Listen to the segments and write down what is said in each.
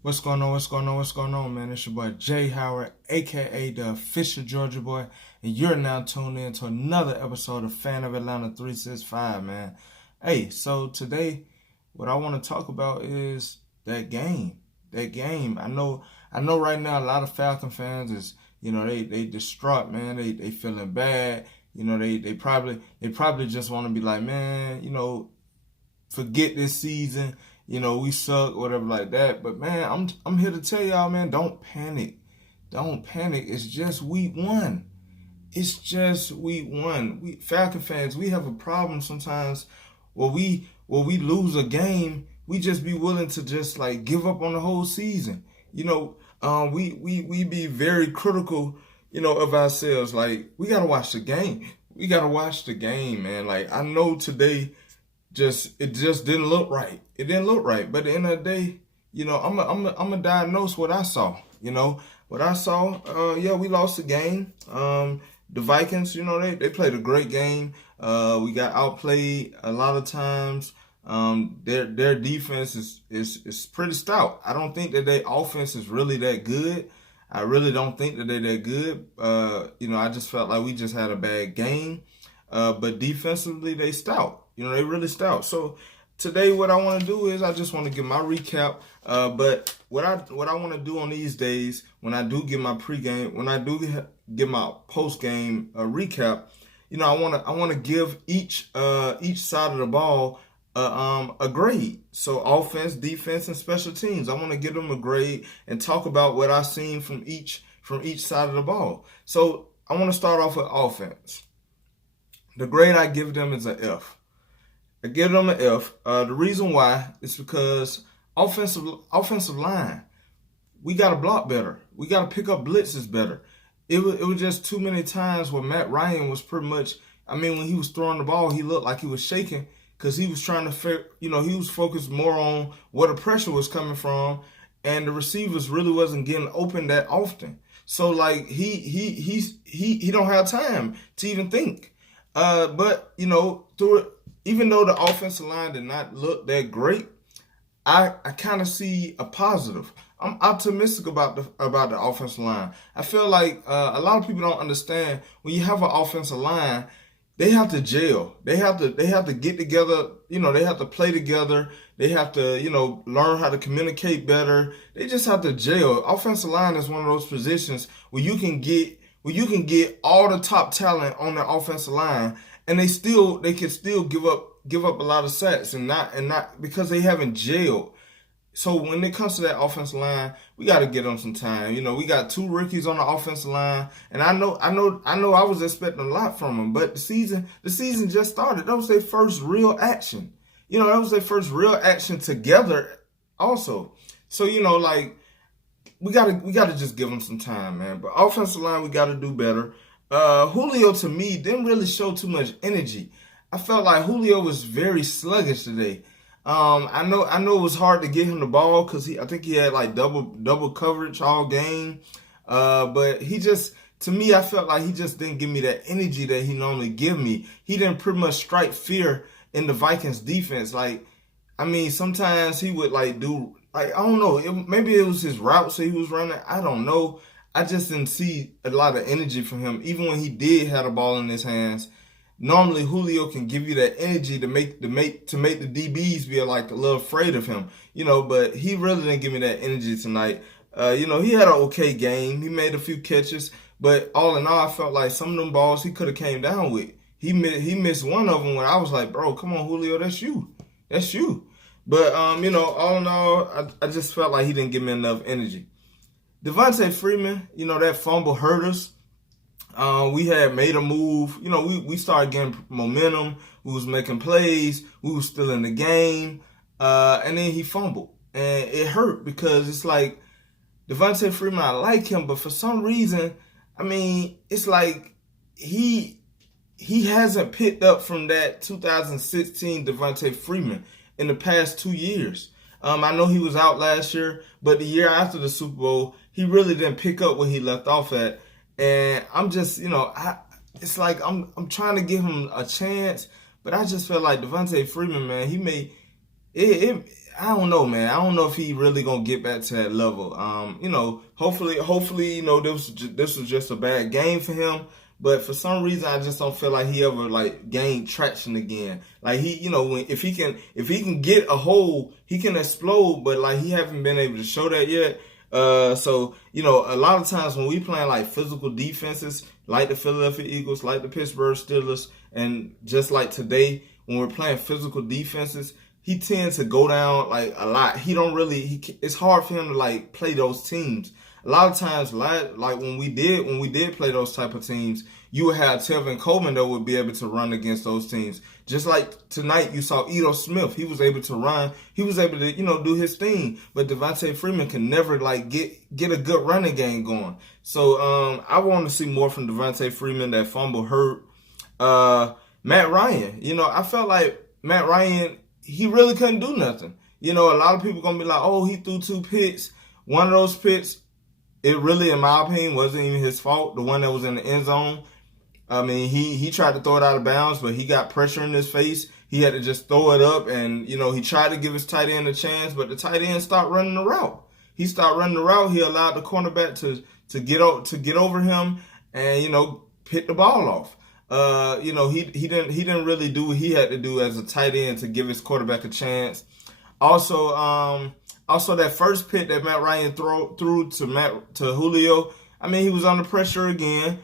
What's going on? What's going on? What's going on, man? It's your boy Jay Howard, aka the official Georgia boy, and you're now tuned in to another episode of Fan of Atlanta 365, man. Hey, so today, what I want to talk about is that game. That game. I know. Right now, a lot of Falcon fans is, they distraught, man. They feeling bad. They probably just want to be like, man, forget this season. We suck, whatever like that. But man, I'm here to tell y'all, man, don't panic. Don't panic. It's just week one. It's just week one. We Falcon fans, we have a problem sometimes where we lose a game, we just be willing to just like give up on the whole season. We be very critical, of ourselves. Like we gotta watch the game. We gotta watch the game, man. Like I know today it just didn't look right. It didn't look right. But at the end of the day, I'm a diagnose what I saw. What I saw. Yeah, we lost the game. The Vikings, they played a great game. We got outplayed a lot of times. Their defense is pretty stout. I don't think that their offense is really that good. I really don't think that they're that good. I just felt like we just had a bad game. But defensively, they stout. They really stout. So today, what I want to do is I just want to give my recap. But what I want to do on these days, when I do get my pregame, when I do get my postgame recap, I want to give each side of the ball a grade. So offense, defense, and special teams. I want to give them a grade and talk about what I've seen from each side of the ball. So I want to start off with offense. The grade I give them is an F. I give them an F. The reason why is because offensive line, we got to block better. We got to pick up blitzes better. It was just too many times where Matt Ryan was pretty much, when he was throwing the ball, he looked like he was shaking because he was trying to, he was focused more on where the pressure was coming from, and the receivers really wasn't getting open that often. So like he don't have time to even think. But through it, even though the offensive line did not look that great, I kind of see a positive. I'm optimistic about the offensive line. I feel like a lot of people don't understand when you have an offensive line, they have to gel. They have to get together. They have to play together. They have to learn how to communicate better. They just have to gel. Offensive line is one of those positions where you can get all the top talent on the offensive line, and they can still give up a lot of sacks and not because they haven't gelled. So when it comes to that offensive line, we got to get them some time. We got two rookies on the offensive line, and I know I was expecting a lot from them, but the season just started. That was their first real action. That was their first real action together also. So like we gotta just give them some time, man. But offensive line, we gotta do better. Julio to me didn't really show too much energy. I felt like Julio was very sluggish today. I know it was hard to get him the ball because I think he had like double coverage all game. But to me, I felt like he just didn't give me that energy that he normally give me. He didn't pretty much strike fear in the Vikings defense. Like, sometimes he would like do like I don't know. Maybe it was his routes that he was running. I don't know. I just didn't see a lot of energy from him, even when he did have the ball in his hands. Normally, Julio can give you that energy to make the DBs be like a little afraid of him, But he really didn't give me that energy tonight. He had an okay game. He made a few catches, but all in all, I felt like some of them balls he could have came down with. He missed one of them when I was like, bro, come on, Julio, that's you. But all in all, I just felt like he didn't give me enough energy. Devontae Freeman, that fumble hurt us. We had made a move. We started getting momentum. We was making plays. We was still in the game. And then he fumbled. And it hurt because it's like Devontae Freeman, I like him, but for some reason, it's like he hasn't picked up from that 2016 Devontae Freeman in the past 2 years. I know he was out last year, but the year after the Super Bowl, he really didn't pick up where he left off at. And I'm just, it's like I'm trying to give him a chance, but I just feel like Devontae Freeman, man, he made it. I don't know, man. I don't know if he really gonna get back to that level. Hopefully, this was just a bad game for him. But for some reason, I just don't feel like he ever like gained traction again. Like if he can get a hole, he can explode. But like he haven't been able to show that yet. So a lot of times when we playing like physical defenses, like the Philadelphia Eagles, like the Pittsburgh Steelers, and just like today when we're playing physical defenses, he tends to go down like a lot. It's hard for him to like play those teams. A lot of times, like when we did play those type of teams, you would have Tevin Coleman that would be able to run against those teams. Just like tonight, you saw Ito Smith. He was able to run. He was able to, do his thing. But Devontae Freeman can never like get a good running game going. So I want to see more from Devontae Freeman. That fumble hurt. Matt Ryan. I felt like Matt Ryan, he really couldn't do nothing. A lot of people gonna be like, oh, he threw 2 picks. One of those picks, it really, in my opinion, wasn't even his fault. The one that was in the end zone. I mean, he tried to throw it out of bounds, but he got pressure in his face. He had to just throw it up, and he tried to give his tight end a chance, but the tight end stopped running the route. He stopped running the route. He allowed the cornerback to get over him, and pick the ball off. He didn't really do what he had to do as a tight end to give his quarterback a chance. Also that first pick that Matt Ryan threw to Julio, I mean, he was under pressure again.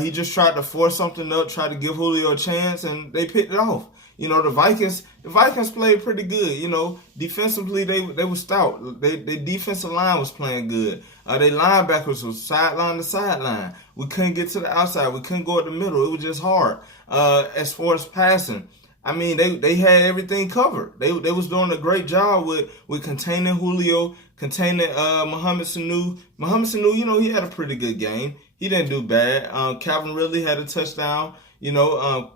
He just tried to force something up, tried to give Julio a chance, and they picked it off. The Vikings played pretty good. Defensively they were stout. Their defensive line was playing good. Their linebackers was sideline to sideline. We couldn't get to the outside. We couldn't go at the middle. It was just hard. As far as passing, I mean, they had everything covered. They was doing a great job with containing Julio, containing Mohamed Sanu. Mohamed Sanu, he had a pretty good game. He didn't do bad. Calvin Ridley had a touchdown.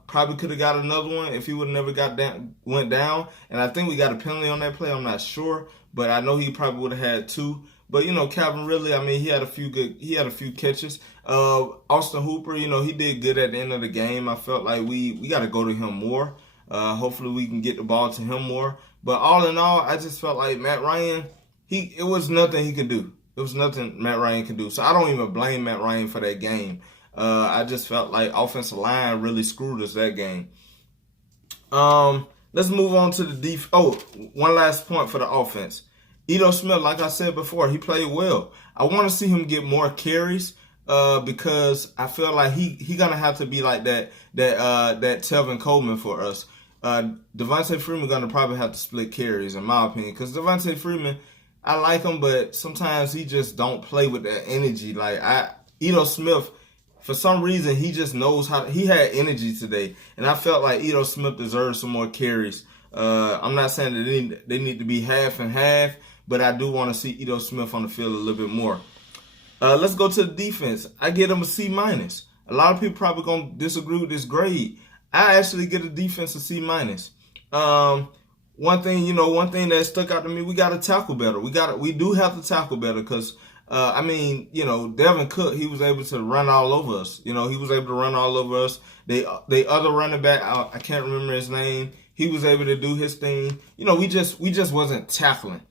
Probably could have got another one if he would have never went down. And I think we got a penalty on that play. I'm not sure, but I know he probably would have had 2. But Calvin Ridley, I mean, he had a few catches. Austin Hooper, he did good at the end of the game. I felt like we got to go to him more. Hopefully we can get the ball to him more. But all in all, I just felt like Matt Ryan, it was nothing he could do. It was nothing Matt Ryan could do. So I don't even blame Matt Ryan for that game. I just felt like offensive line really screwed us that game. Let's move on to the defense. Oh, one last point for the offense. Ito Smith, like I said before, he played well. I want to see him get more carries because I feel like he gonna have to be like that Tevin Coleman for us. Devontae Freeman gonna probably have to split carries, in my opinion, because Devontae Freeman, I like him, but sometimes he just don't play with that energy. Like Ito Smith, for some reason, he just knows he had energy today, and I felt like Ito Smith deserves some more carries. I'm not saying that they need to be half and half, but I do want to see Ito Smith on the field a little bit more. Let's go to the defense. I get him a C-. A lot of people probably gonna disagree with this grade. I actually get a defense a C-. One thing that stuck out to me, we got to tackle better. We do have to tackle better because, Devin Cook, he was able to run all over us. He was able to run all over us. They other running back, I can't remember his name. He was able to do his thing. We just wasn't tackling.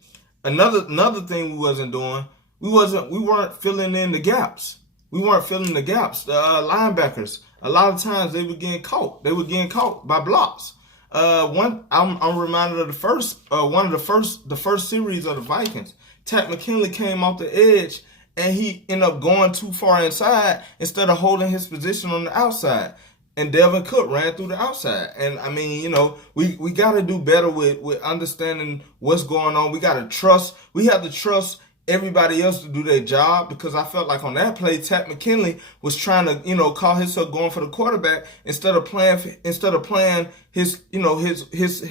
Another thing we wasn't doing, we weren't filling in the gaps. We weren't filling the gaps. The linebackers, a lot of times they were getting caught. They were getting caught by blocks. I'm reminded of the first series of the Vikings. Takk McKinley came off the edge and he ended up going too far inside instead of holding his position on the outside. And Devin Cook ran through the outside. And I mean, we got to do better with understanding what's going on. We have to trust everybody else to do their job, because I felt like on that play, Takk McKinley was trying to, call himself going for the quarterback instead of playing his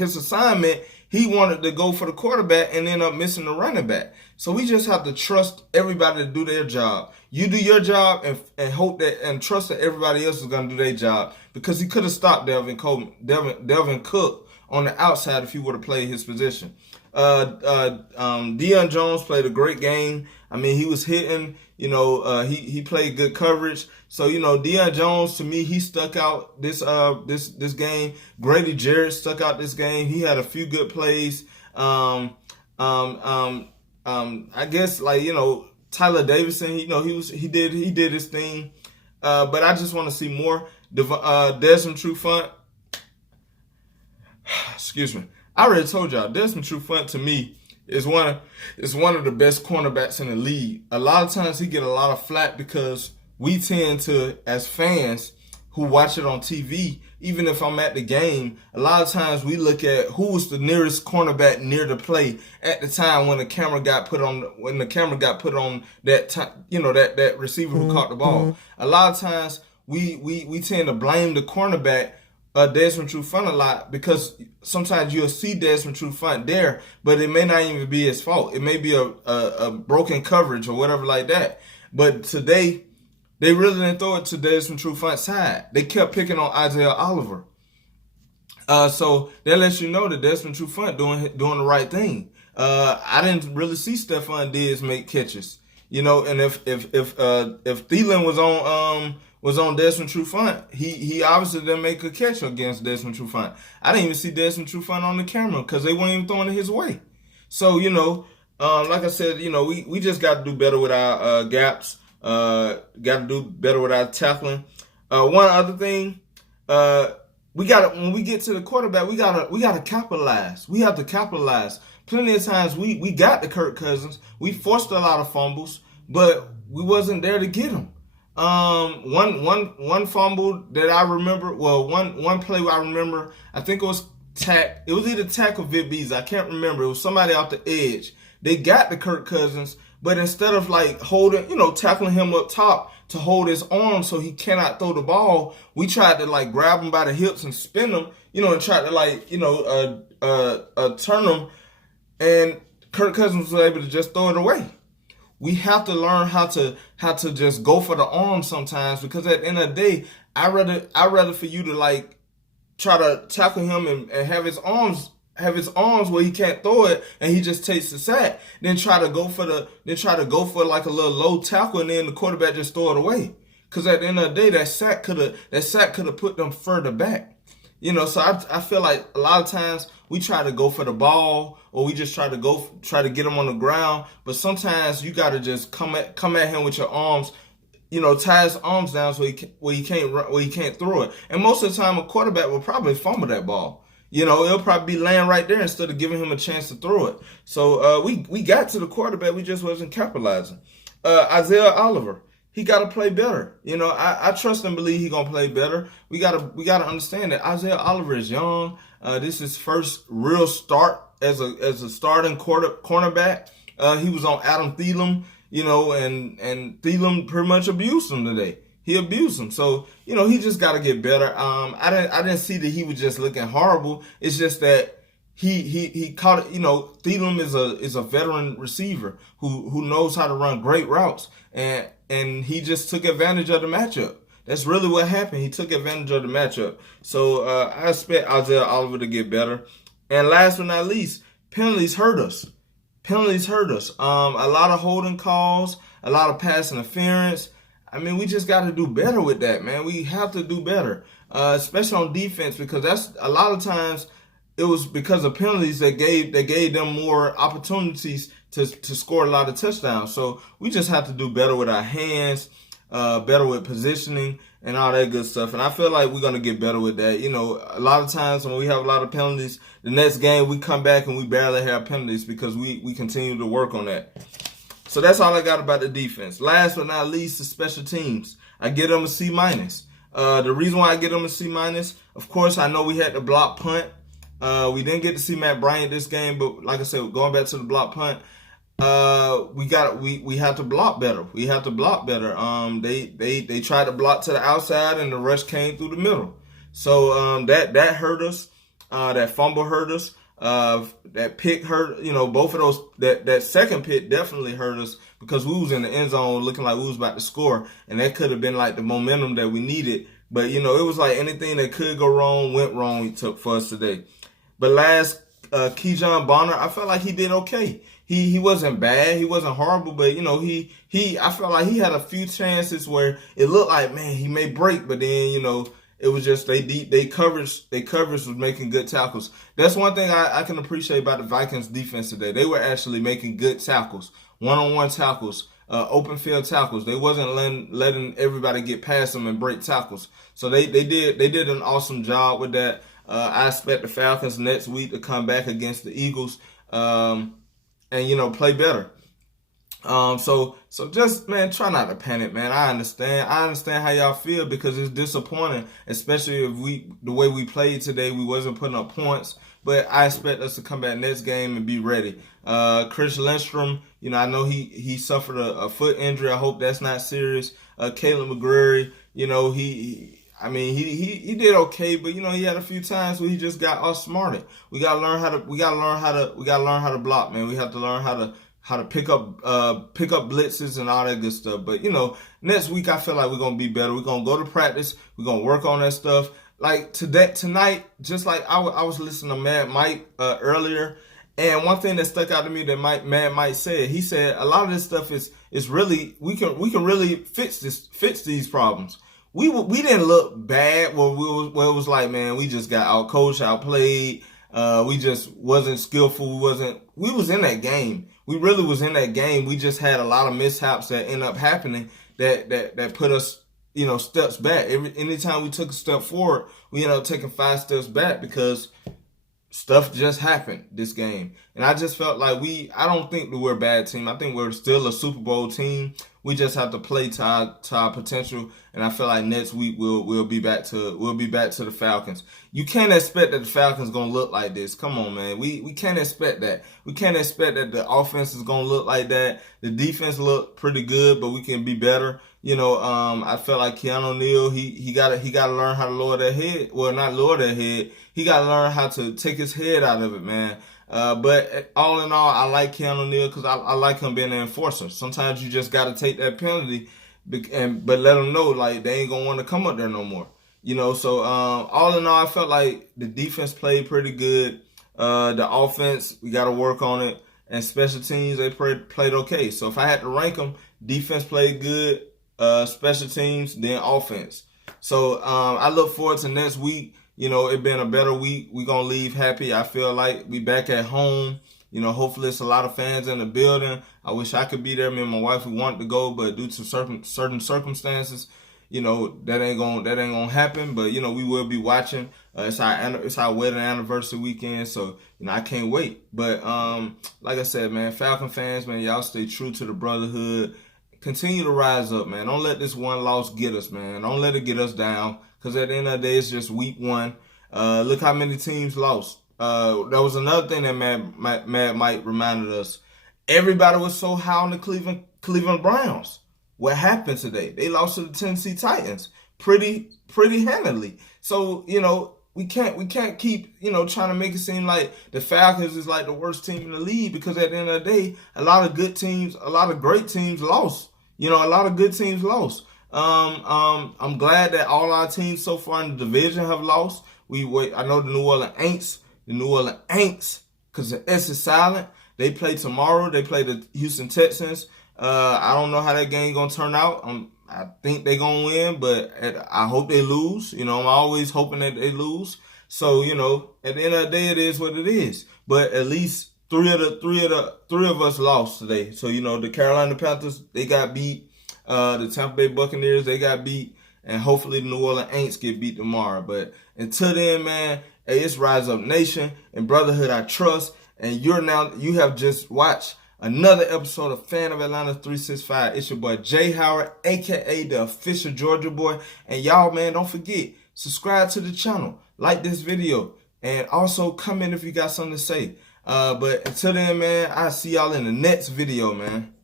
assignment. He wanted to go for the quarterback and end up missing the running back. So we just have to trust everybody to do their job. You do your job and hope that and trust that everybody else is going to do their job, because he could have stopped Devin Cook on the outside if he would have played his position. Deion Jones played a great game. I mean, he was hitting, he played good coverage. So, Deion Jones, to me, he stuck out this game. Grady Jarrett stuck out this game. He had a few good plays. I guess like Tyler Davidson, he did his thing, but I just want to see more. Desmond Trufant, excuse me. I already told y'all Desmond Trufant to me is one of the best cornerbacks in the league. A lot of times he get a lot of flack because we tend to, as fans who watch it on TV, even if I'm at the game, a lot of times we look at who was the nearest cornerback near the play at the time when the camera got put on that receiver who caught the ball. A lot of times we tend to blame the cornerback, Desmond Trufant, a lot, because sometimes you'll see Desmond Trufant there, but it may not even be his fault. It may be a broken coverage or whatever like that. But today, they really didn't throw it to Desmond Trufant's side. They kept picking on Isaiah Oliver. So that lets you know that Desmond Trufant doing the right thing. I didn't really see Stephon Diggs make catches, and if Thielen was on Desmond Trufant, he obviously didn't make a catch against Desmond Trufant. I didn't even see Desmond Trufant on the camera because they weren't even throwing it his way. So like I said, we just got to do better with our gaps. Got to do better with our tackling. One other thing, when we get to the quarterback, we gotta capitalize. We have to capitalize. Plenty of times we got the Kirk Cousins. We forced a lot of fumbles, but we wasn't there to get them. One fumble that I remember. Well, one play I remember. I think it was It was either Tack or Vic Beasley. I can't remember. It was somebody off the edge. They got the Kirk Cousins, but instead of tackling him up top to hold his arm so he cannot throw the ball, we tried to grab him by the hips and spin him, and tried to turn him, and Kirk Cousins was able to just throw it away. We have to learn how to just go for the arm sometimes, because at the end of the day, I rather for you to try to tackle him and have his arms where he can't throw it and he just takes the sack, then try to go for like a little low tackle and then the quarterback just throw it away. Because at the end of the day, that sack could have put them further back. So I feel like a lot of times we try to go for the ball, or we just try to get him on the ground. But sometimes you got to just come at him with your arms, tie his arms down so he can't throw it. And most of the time, a quarterback will probably fumble that ball. It'll probably be laying right there instead of giving him a chance to throw it. So we got to the quarterback, we just wasn't capitalizing. Isaiah Oliver, he got to play better. I trust and believe he's gonna play better. We gotta understand that Isaiah Oliver is young. This is his first real start as a starting cornerback. He was on Adam Thielen, and Thielen pretty much abused him today. He abused him. So, he just got to get better. I didn't see that he was just looking horrible. It's just that he caught it. Thielen is a veteran receiver who knows how to run great routes, and he just took advantage of the matchup. That's really what happened. He took advantage of the matchup. So I expect Isaiah Oliver to get better. And last but not least, penalties hurt us. A lot of holding calls, a lot of pass interference. We just got to do better with that, man. We have to do better, especially on defense, because that's a lot of times it was because of penalties that gave them more opportunities to score a lot of touchdowns. So we just have to do better with our hands, better with positioning and all that good stuff. And I feel like we're going to get better with that. A lot of times when we have a lot of penalties, the next game we come back and we barely have penalties because we continue to work on that. So that's all I got about the defense. Last but not least, the special teams. I get them a C-. The reason why I get them a C-, of course, I know we had the block punt. We didn't get to see Matt Bryant this game, but like I said, going back to the block punt, we have to block better. We have to block better. They tried to block to the outside and the rush came through the middle. So that hurt us. That fumble hurt us. That pick hurt, both of those, that second pick definitely hurt us because we was in the end zone looking like we was about to score, and that could have been like the momentum that we needed. But, it was like anything that could go wrong went wrong for us today. But last, Keyshawn Bonner, I felt like he did okay. He wasn't bad. He wasn't horrible, but, I felt like he had a few chances where it looked like, man, he may break, but then, It was just they coverage was making good tackles. That's one thing I can appreciate about the Vikings defense today. They were actually making good tackles, one-on-one tackles, open field tackles. They wasn't letting everybody get past them and break tackles. So they did an awesome job with that. I expect the Falcons next week to come back against the Eagles and play better. So just, man, try not to panic, man. I understand how y'all feel because it's disappointing, especially if the way we played today, we wasn't putting up points. But I expect us to come back next game and be ready. Chris Lindstrom, I know he suffered a foot injury. I hope that's not serious. Caleb McGreary, he did okay, but he had a few times where he just got outsmarted. We gotta learn how to block, man. We have to learn how to pick up blitzes and all that good stuff. But next week I feel like we're gonna be better. We're gonna go to practice. We're gonna work on that stuff. Like tonight, just like I was listening to Mad Mike earlier, and one thing that stuck out to me that Mad Mike said, he said a lot of this stuff is really we can really fix these problems. We didn't look bad where it was like, man, we just got outcoached, outplayed. We just wasn't skillful. We was in that game. We really was in that game. We just had a lot of mishaps that ended up happening that put us, steps back. Anytime we took a step forward, we ended up taking 5 steps back because stuff just happened this game. And I just felt like I don't think that we're a bad team. I think we're still a Super Bowl team. We just have to play to our potential, and I feel like next week we'll be back to the Falcons. You can't expect that the Falcons gonna look like this. Come on, man. We can't expect that. We can't expect that the offense is gonna look like that. The defense look pretty good, but we can be better. I felt like Keanu Neal, he gotta learn how to lower that head. Well, not lower that head. He gotta learn how to take his head out of it, man. But all in all, I like Keanu Neal because I like him being an enforcer. Sometimes you just got to take that penalty, but let them know like they ain't gonna want to come up there no more. So all in all, I felt like the defense played pretty good. The offense, we got to work on it, and special teams they played okay. So if I had to rank them, defense played good, special teams, then offense. So I look forward to next week. It been a better week. We're going to leave happy. I feel like we back at home. Hopefully it's a lot of fans in the building. I wish I could be there. Me and my wife, we wanted to go, but due to certain circumstances, that ain't gonna happen. But, we will be watching. It's our wedding anniversary weekend, so, I can't wait. But, like I said, man, Falcon fans, man, y'all stay true to the brotherhood. Continue to rise up, man. Don't let this one loss get us, man. Don't let it get us down. Because at the end of the day, it's just week 1. Look how many teams lost. That was another thing that Mad Mike reminded us. Everybody was so high on the Cleveland Browns. What happened today? They lost to the Tennessee Titans pretty handily. So, we can't keep, trying to make it seem like the Falcons is like the worst team in the league, because at the end of the day, a lot of great teams lost. A lot of good teams lost. I'm glad that all our teams so far in the division have lost. I know the New Orleans Aints, because the S is silent. They play tomorrow. They play the Houston Texans. I don't know how that game gonna turn out. I think they're gonna win, but I hope they lose. I'm always hoping that they lose. So, at the end of the day, it is what it is. But at least three of us lost today. So, the Carolina Panthers, they got beat. The Tampa Bay Buccaneers, they got beat, and hopefully the New Orleans Aints get beat tomorrow. But until then, man, hey, it's Rise Up Nation and Brotherhood I Trust, and you have just watched another episode of Fan of Atlanta 365. It's your boy Jay Howard, aka the official Georgia boy, and y'all, man, don't forget, subscribe to the channel, like this video, and also comment if you got something to say. But until then, man, I'll see y'all in the next video, man.